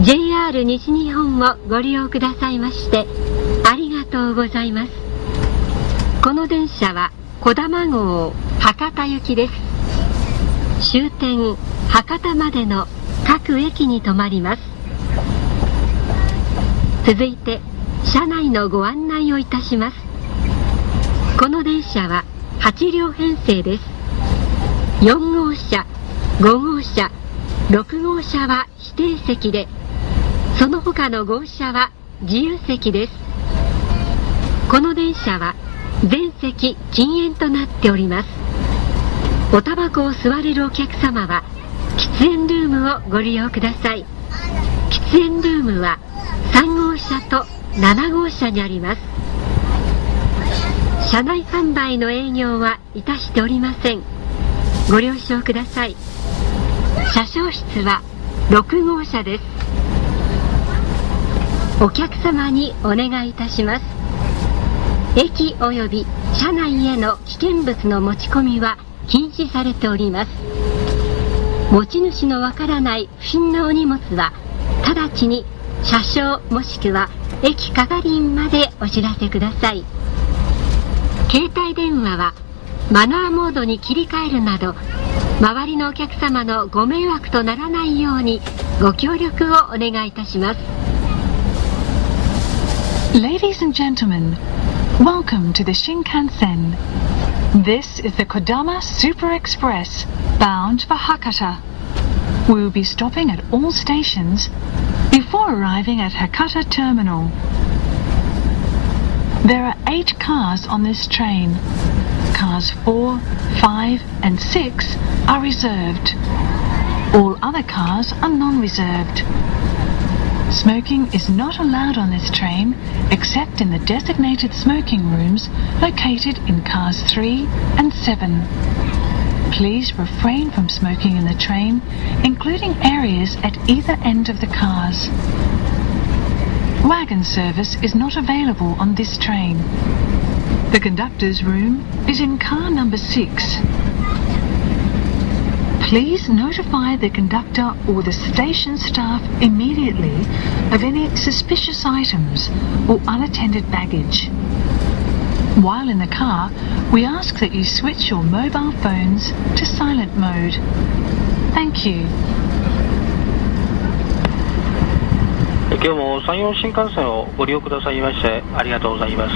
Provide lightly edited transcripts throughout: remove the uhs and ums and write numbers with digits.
JR 西日本をご利用くださいましてありがとうございます。この電車はこだま号博多行きです。終点博多までの各駅に停まります。続いて車内のご案内をいたします。この電車は8両編成です。4号車、5号車、6号車は指定席で、その他の号車は自由席です。この電車は全席禁煙となっております。おタバコを吸われるお客様は喫煙ルームをご利用ください。喫煙ルームは3号車と7号車にあります。車内販売の営業はいたしておりません。ご了承ください。車掌室は6号車です。お客様にお願いいたします。駅及び車内への危険物の持ち込みは禁止されております。持ち主のわからない不審なお荷物は直ちに車掌もしくは駅係員までお知らせください。携帯電話はマナーモードに切り替えるなど、周りのお客様のご迷惑とならないようにご協力をお願いいたします。 Ladies and gentlemen, welcome to the Shinkansen. This is the Kodama Super Express bound for Hakata. We will be stopping at all stations before arriving at Hakata Terminal. There are 8 cars on this train. Cars 4, 5 and 6 are reserved. All other cars are non-reserved. Smoking is not allowed on this train except in the designated smoking rooms located in cars 3 and 7. Please refrain from smoking in the train, including areas at either end of the cars. Wagon service is not available on this train. The conductor's room is in car number 6. Please notify the conductor or the station staff immediately of any suspicious items or unattended baggage. While in the car, we ask that you switch your mobile phones to silent mode. Thank you. 今日も山陽新幹線をご利用くださいましてありがとうございます。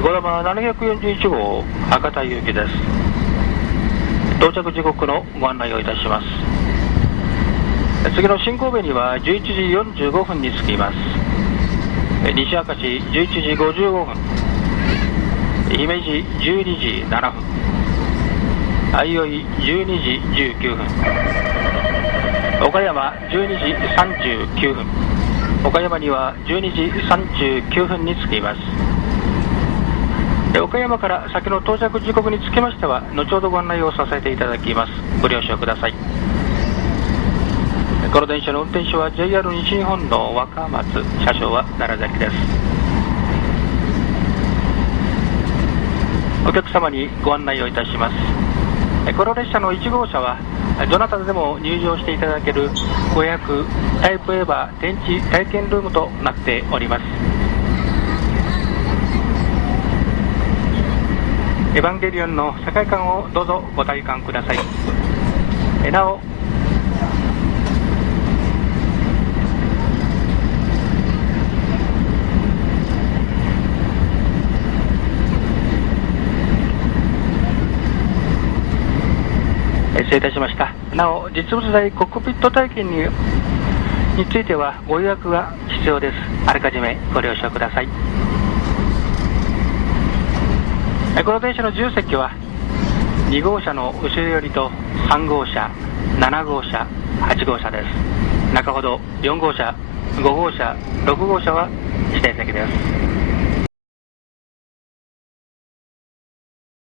こだま741号博多行きです。到着時刻のご案内をいたします。次の新神戸には11時45分に着きます。西明石11時55分、姫路12時7分、相生12時19分、岡山12時39分、岡山には12時39分に着きます。岡山から先の到着時刻につきましては後ほどご案内をさせていただきます。ご了承ください。この電車の運転手は JR 西日本の若松、車掌は奈良崎です。お客様にご案内をいたします。この列車の1号車はどなたでも入場していただけるご予約タイプエヴァ電池体験ルームとなっております。エヴァンゲリオンの世界観をどうぞご体感ください。なお失礼いたしました。なお実物大コックピット体験についてはご予約が必要です。あらかじめご了承ください。この電車の自由席は2号車の後ろ寄りと3号車、7号車、8号車です。中ほど4号車、5号車、6号車は指定席です。